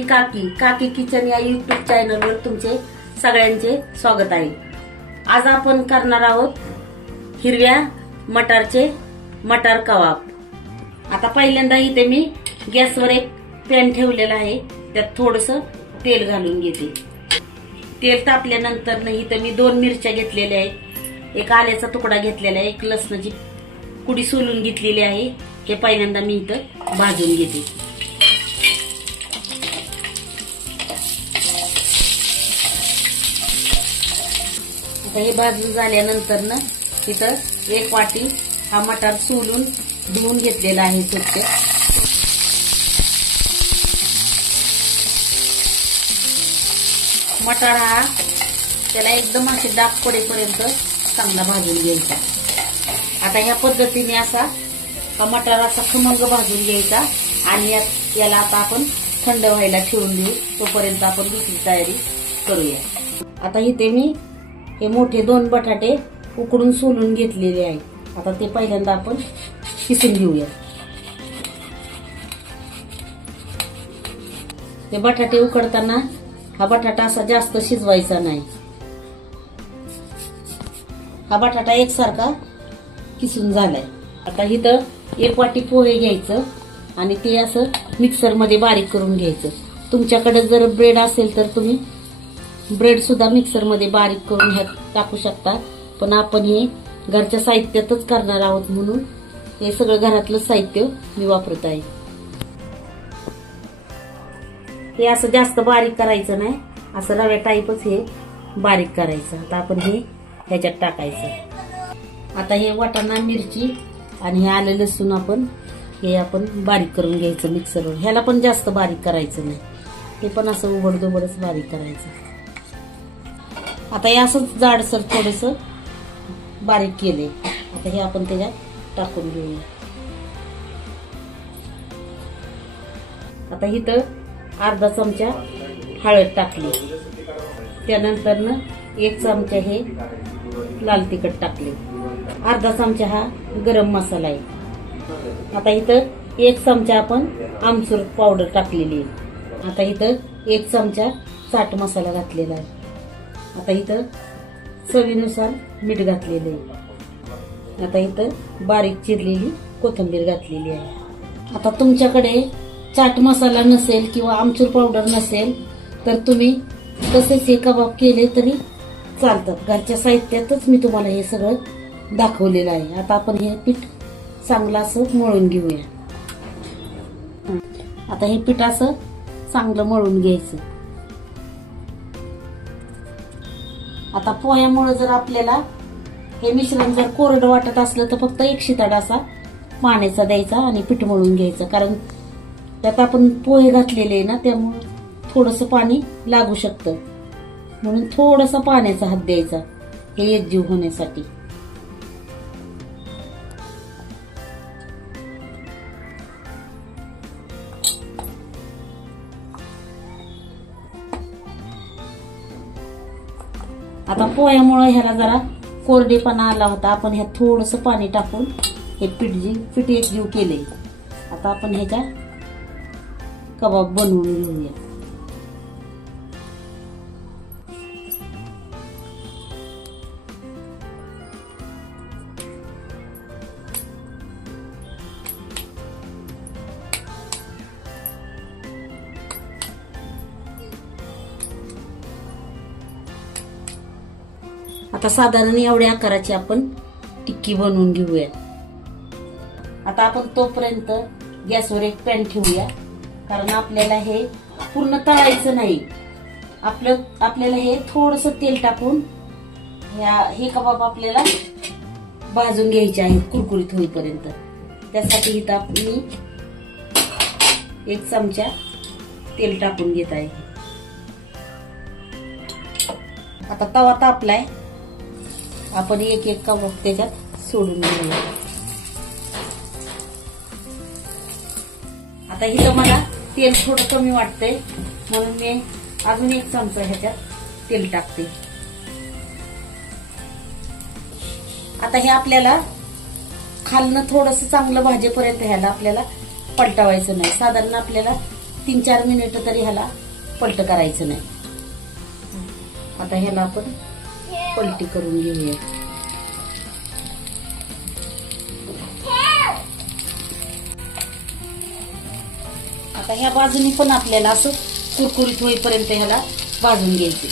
मी काकी किचन या YouTube चॅनलवर तुमचे सगळ्यांचे स्वागत आहे। आज आपण करणार आहोत हिरव्या मटारचे मटार कबाब। आता पहिल्यांदा इथे मी गॅसवर एक पॅन ठेवलेला आहे, त्यात थोडंसं तेल घालून घेते। तेल तापल्यानंतर इथे मी 2 मिरच्या घेतलेल्या आहेत, एक आल्याचा तुकडा घेतलेला आहे, एक लसणाची कुडी सोलून घेतलेली आहे। हे पहिल्यांदा मी इथं भाजून घेते। आता हे भाजून झाल्यानंतर ना इथं 1 वाटी हा मटार सोलून धुवून घेतलेला आहे स्वच्छ। मटार हा त्याला एकदम असे डाग पडेपर्यंत चांगला भाजून घ्यायचा। आता ह्या पद्धतीने असा हा मटार असा खमंग भाजून घ्यायचा आणि याला आता आपण थंड व्हायला ठेवून देऊ, तोपर्यंत आपण दुसरी तयारी करूया। आता इथे मी हे मोठे 2 बटाटे उकडून सोलून घेतलेले आहे, आता ते पहिल्यांदा आपण किसून घेऊया। ते बटाटे उकडताना हा बटाटा असा जास्त शिजवायचा नाही, हा बटाटा एकसारखा किसून झालाय। आता इथं 1 वाटी पोहे घ्यायचं आणि ते असं मिक्सर मध्ये बारीक करून घ्यायचं। तुमच्याकडे जर ब्रेड असेल तर तुम्ही ब्रेड सुद्धा मिक्सर मध्ये बारीक करून ह्यात टाकू शकता, पण आपण हे घरच्या साहित्यातच करणार आहोत म्हणून हे सगळं घरातलं साहित्य मी वापरत आहे। हे असं जास्त बारीक करायचं नाही, असं रव्या टाईपच हे बारीक करायचं। आता आपण हे ह्याच्यात टाकायचं। आता हे वाटाणा मिरची आणि हे आलं लसूण आपण बारीक करून घ्यायचं मिक्सरवर। ह्याला पण जास्त बारीक करायचं नाही, ते पण असं उघडधोबडच बारीक करायचं। आता हे असं जाडसर थोडस बारीक केले, आता हे आपण त्याच्यात टाकून घेऊया। आता इथं अर्धा चमचा हळद टाकली, त्यानंतर 1 चमचा हे लाल तिखट टाकले, अर्धा चमचा हा गरम मसाला आहे। आता इथं 1 चमचा आपण आमचूर पावडर टाकलेली आहे। आता इथं 1 चमचा चाट मसाला घातलेला आहे। आता इथं चवीनुसार मीठ घातलेलं आहे। आता इथं बारीक चिरलेली कोथिंबीर घातलेली आहे। आता तुमच्याकडे चाट मसाला नसेल किंवा आमचूर पावडर नसेल तर तुम्ही तसेच हे कबाब केले तरी चालतात। घरच्या साहित्यातच मी तुम्हाला हे सगळं दाखवलेलं आहे। आता आपण हे पीठ चांगलं असं मळून घेऊया। आता हे पीठ असं चांगलं मळून घ्यायचं। आता पोह्यामुळे जर आपल्याला हे मिश्रण जर कोरडं वाटत असलं तर फक्त 1 शिताडा असा पाण्याचा द्यायचा आणि पीठ मळून घ्यायचं, कारण त्यात आपण पोहे घातलेले आहे ना, त्यामुळे थोडंसं पाणी लागू शकतं, म्हणून थोडासा पाण्याचा हात द्यायचा हे एकजीव होण्यासाठी। आता पोह्यामुळे ह्याला जरा कोरडेपणा आला होता, आपण ह्यात थोडंसं पाणी टाकून हे पीठ एकजीव केले। आता आपण ह्याचा कबाब बनवून घेऊया। आता साधारण एवढ्या आकाराची आपण टिक्की बनवून घेऊया। आता आपण तोपर्यंत गॅसवर एक पॅन ठेवूया, कारण आपल्याला हे पूर्ण तळायचं नाही, आपल्याला हे थोडंसं तेल टाकून हे कबाब आपल्याला भाजून घ्यायचे आहेत कुरकुरीत होईपर्यंत। त्यासाठी इथं मी 1 चमचा तेल टाकून घेत आहे। आता तवा तापलाय, आपण एक कबाब त्याच्यात सोडून घेऊया। आता इथं मला तेल थोडं कमी वाटतंय म्हणून मी अजून 1 चमचा ह्याच्यात तेल टाकते। आता हे आपल्याला खालनं थोडंसं चांगलं भाजेपर्यंत ह्याला आपल्याला पलटवायचं नाही, साधारण आपल्याला 3-4 मिनिटं तरी ह्याला पलट करायचं नाही. आता ह्याला आपण पलटी करून घेऊया. आता ह्या बाजूनी पण आपल्याला असं कुरकुरीत होईपर्यंत ह्याला भाजून घ्यायचे.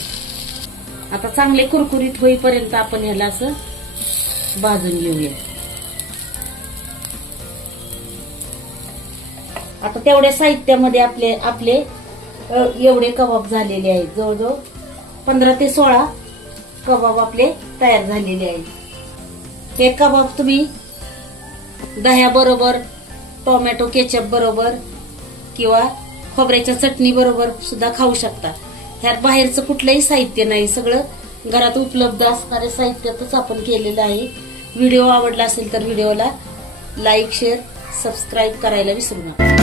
आता चांगले कुरकुरीत होईपर्यंत आपण ह्याला असं भाजून घेऊया. आता तेवढ्या साहित्यामध्ये आपले एवढे कबाब झालेले आहेत. जवळजवळ 15 ते 16 कबाब आपले तयार झालेले आहेत. हे कबाब तुम्ही दह्याबरोबर, टोमॅटो केचप बरोबर किंवा खोबऱ्याच्या चटणी बरोबर सुद्धा खाऊ शकता. ह्यात बाहेरचं कुठलंही साहित्य नाही, सगळं घरात उपलब्ध असणाऱ्या साहित्यातच आपण केलेलं आहे. व्हिडिओ आवडला असेल तर व्हिडिओला लाईक, शेअर, सबस्क्राईब करायला विसरू नका.